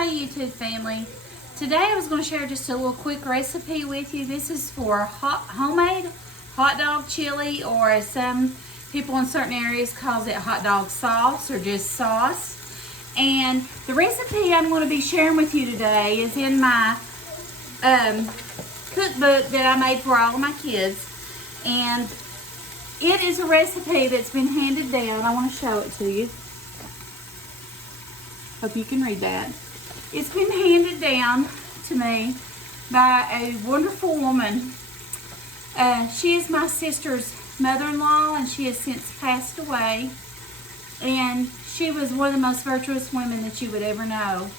Hi YouTube family. Today I was going to share just a little quick recipe with you. This is for homemade hot dog chili, or as some people in certain areas calls it hot dog sauce or just sauce. And the recipe I'm going to be sharing with you today is in my cookbook that I made for all of my kids. And it is a recipe that's been handed down. I want to show it to you. Hope you can read that. It's been handed down to me by a wonderful woman. She is my sister's mother-in-law, and she has since passed away. And she was one of the most virtuous women that you would ever know.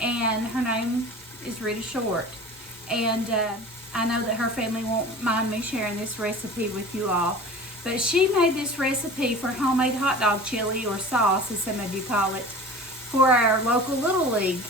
And her name is Reta Short. And I know that her family won't mind me sharing this recipe with you all. But she made this recipe for homemade hot dog chili, or sauce as some of you call it, for our local Little League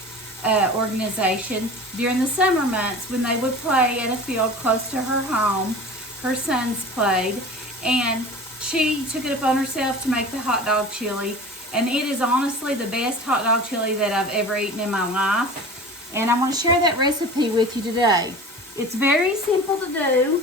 organization during the summer months when they would play at a field close to her home. Her sons played, and she took it upon herself to make the hot dog chili, and it is honestly the best hot dog chili that I've ever eaten in my life. And I want to share that recipe with you today. It's very simple to do.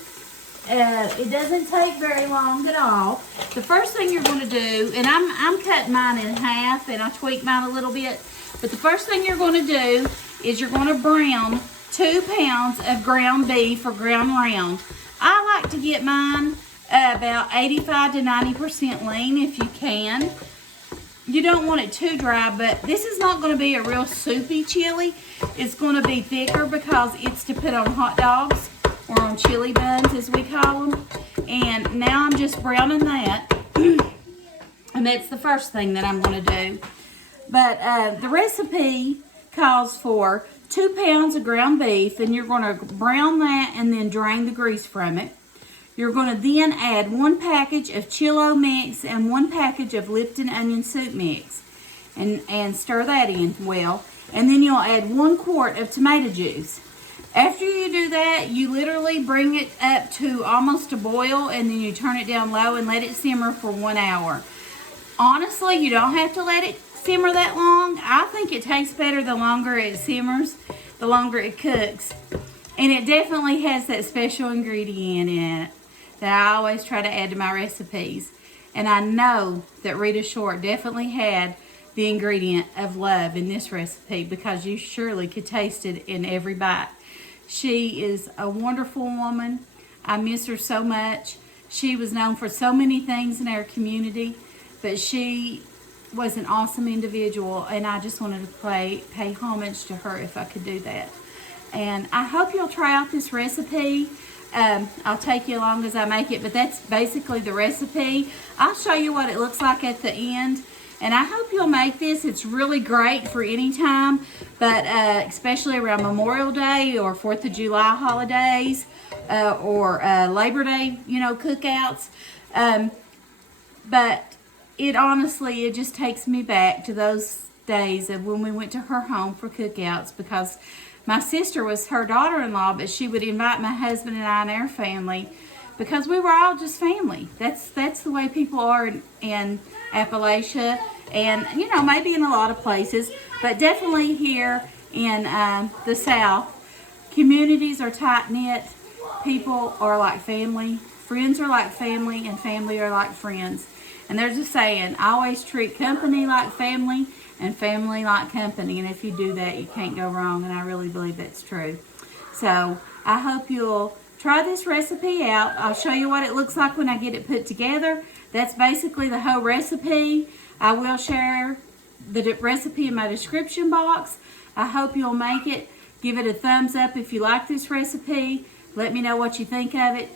It doesn't take very long at all. The first thing you're going to do, and I'm cutting mine in half, and I tweak mine a little bit, but the first thing you're going to do is you're going to brown 2 pounds of ground beef or ground round. I like to get mine about 85 to 90% lean if you can. You don't want it too dry, but this is not going to be a real soupy chili. It's going to be thicker because it's to put on hot dogs, or on chili buns as we call them. And now I'm just browning that. And that's the first thing that I'm going to do. But the recipe calls for 2 pounds of ground beef, and you're going to brown that and then drain the grease from it. You're going to then add 1 package of Chilo mix and 1 package of Lipton onion soup mix, and stir that in well. And then you'll add 1 quart of tomato juice. After you do that, you literally bring it up to almost a boil, and then you turn it down low and let it simmer for 1 hour. Honestly, you don't have to let it simmer that long. I think it tastes better the longer it simmers, the longer it cooks. And it definitely has that special ingredient in it that I always try to add to my recipes. And I know that Reta Short definitely had the ingredient of love in this recipe, because you surely could taste it in every bite. She is a wonderful woman. I miss her so much. She was known for so many things in our community, but she was an awesome individual, and I just wanted to pay homage to her if I could do that. And I hope you'll try out this recipe. I'll take you along as I make it, but that's basically the recipe. I'll show you what it looks like at the end. And I hope you'll make this. It's really great for any time, but especially around Memorial Day or 4th of July holidays, or Labor Day, cookouts. But it honestly, it just takes me back to those days of when we went to her home for cookouts, because my sister was her daughter-in-law, but she would invite my husband and I and our family, because we were all just family. That's the way people are in Appalachia, and maybe in a lot of places, but definitely here in the South. Communities are tight-knit. People are like family. Friends are like family, and family are like friends. And there's a saying, I always treat company like family and family like company. And if you do that, you can't go wrong. And I really believe that's true. So I hope you'll try this recipe out. I'll show you what it looks like when I get it put together. That's basically the whole recipe. I will share the recipe in my description box. I hope you'll make it. Give it a thumbs up if you like this recipe. Let me know what you think of it.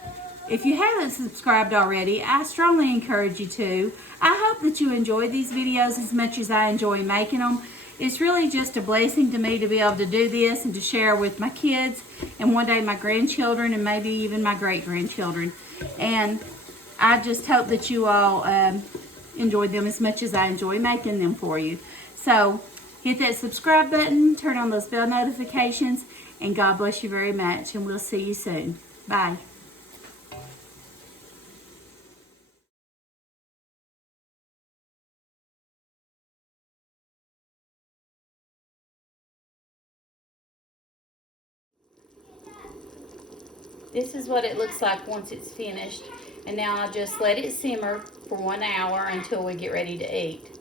If you haven't subscribed already, I strongly encourage you to. I hope that you enjoy these videos as much as I enjoy making them. It's really just a blessing to me to be able to do this and to share with my kids, and one day my grandchildren, and maybe even my great-grandchildren. And I just hope that you all enjoy them as much as I enjoy making them for you. So hit that subscribe button, turn on those bell notifications, and God bless you very much, and we'll see you soon. Bye. This is what it looks like once it's finished. And now I'll just let it simmer for 1 hour until we get ready to eat.